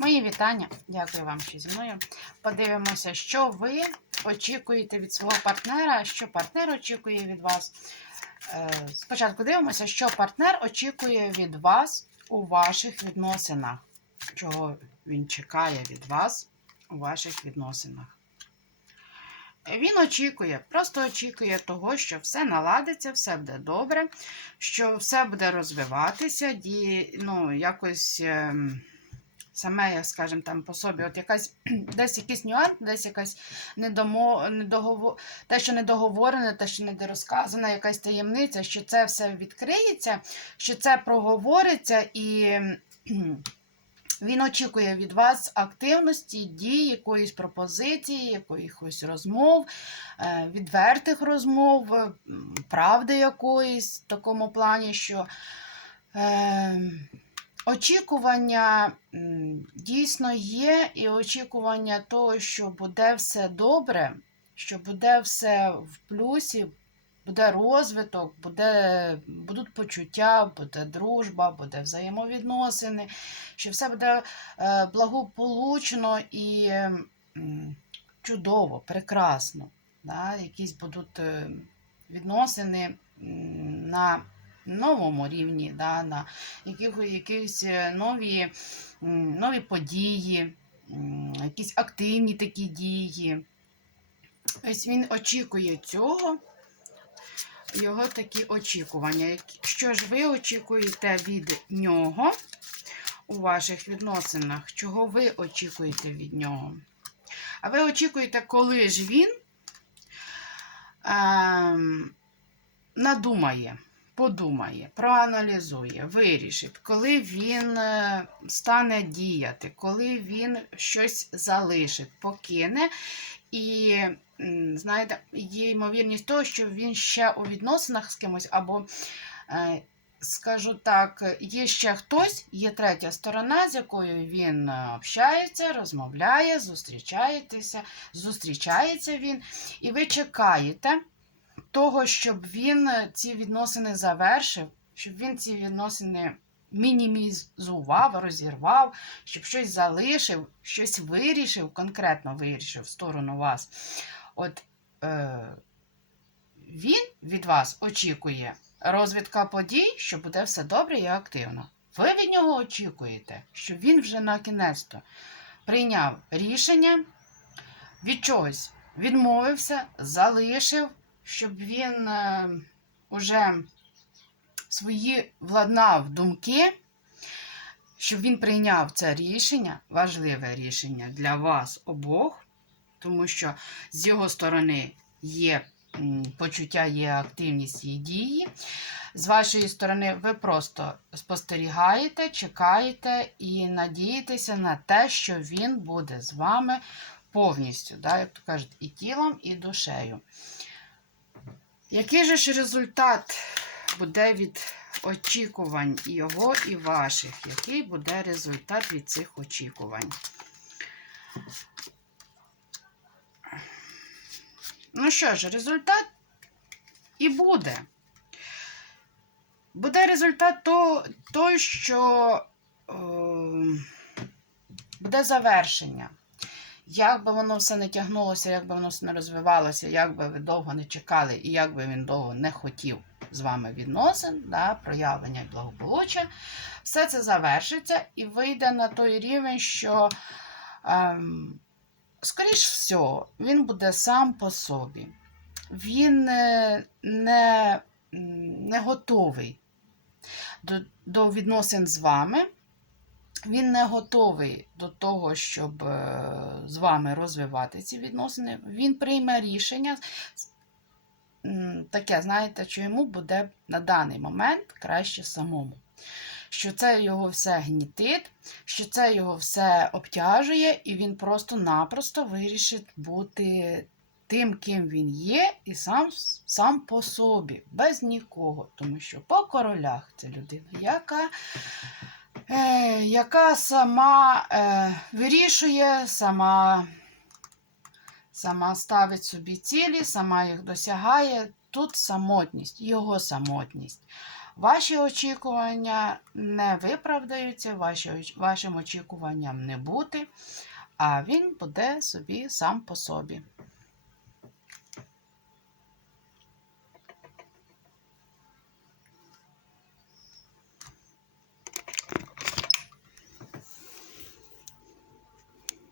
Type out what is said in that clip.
Мої вітання. Дякую вам, що зі мною. Подивимося, що ви очікуєте від свого партнера, що партнер очікує від вас. Е, Спочатку дивимося, що партнер очікує від вас у ваших відносинах. Чого він чекає від вас у ваших відносинах. Він очікує, просто очікує того, що все наладиться, все буде добре, що все буде розвиватися, ді, ну, якось ем, саме, як скажемо, там по собі, от якась десь якийсь нюанс, десь якась недомо, недогово, те, що недоговорене, те, що недорозказане, якась таємниця, що це все відкриється, що це проговориться і. Він очікує від вас активності, дій, якоїсь пропозиції, якихось розмов, е, відвертих розмов, правди якоїсь в такому плані, що е, очікування дійсно є, і очікування того, що буде все добре, що буде все в плюсі, буде розвиток, буде, будуть почуття, буде дружба, буде взаємовідносини, що все буде е, благополучно і чудово, прекрасно. Да? Якісь будуть е, відносини на новому рівні, да? на яких, якісь е, нові, нові події, якісь активні такі дії. Ось він очікує цього, його такі очікування. Що ж ви очікуєте від нього у ваших відносинах? Чого ви очікуєте від нього? А ви очікуєте, коли ж він ем, надумає, подумає, проаналізує, вирішить, коли він е, стане діяти, коли він щось залишить, покине. І знаєте, є ймовірність того, що він ще у відносинах з кимось, або, е, скажу так, є ще хтось, є третя сторона, з якою він е, общається, розмовляє, зустрічається, зустрічається він, і ви чекаєте того, щоб він е, ці відносини завершив, щоб він ці відносини мінімізував, розірвав, щоб щось залишив, щось вирішив, конкретно вирішив в сторону вас. От е, він від вас очікує розвитка подій, що буде все добре і активно. Ви від нього очікуєте, щоб він вже на кінець прийняв рішення, від чогось відмовився, залишив, щоб він е, уже свої владнав думки, щоб він прийняв це рішення, важливе рішення для вас обох, тому що з його сторони є почуття, є активність, є дії. З вашої сторони, ви просто спостерігаєте, чекаєте і надієтеся на те, що він буде з вами повністю, да, як то кажуть, і тілом, і душею. Який же ж результат буде від очікувань його, і ваших? Який буде результат від цих очікувань? Ну що ж, результат і буде. Буде результат то, що е, буде завершення. Як би воно все не тягнулося, як би воно все не розвивалося, як би ви довго не чекали, і як би він довго не хотів з вами відносин, да, проявлення і благополуччя, все це завершиться і вийде на той рівень, що, ем, скоріш всього, він буде сам по собі. Він е, не, не готовий до, до відносин з вами. Він не готовий до того, щоб е, з вами розвивати ці відносини. Він прийме рішення таке, знаєте, що йому буде на даний момент краще самому. Що це його все гнітить, що це його все обтяжує, і він просто-напросто вирішить бути тим, ким він є, і сам, сам по собі, без нікого. Тому що по королях це людина, яка яка сама е, вирішує, сама, сама ставить собі цілі, сама їх досягає. Тут самотність, його самотність. Ваші очікування не виправдаються, ваші, вашим очікуванням не бути, а він буде собі сам по собі.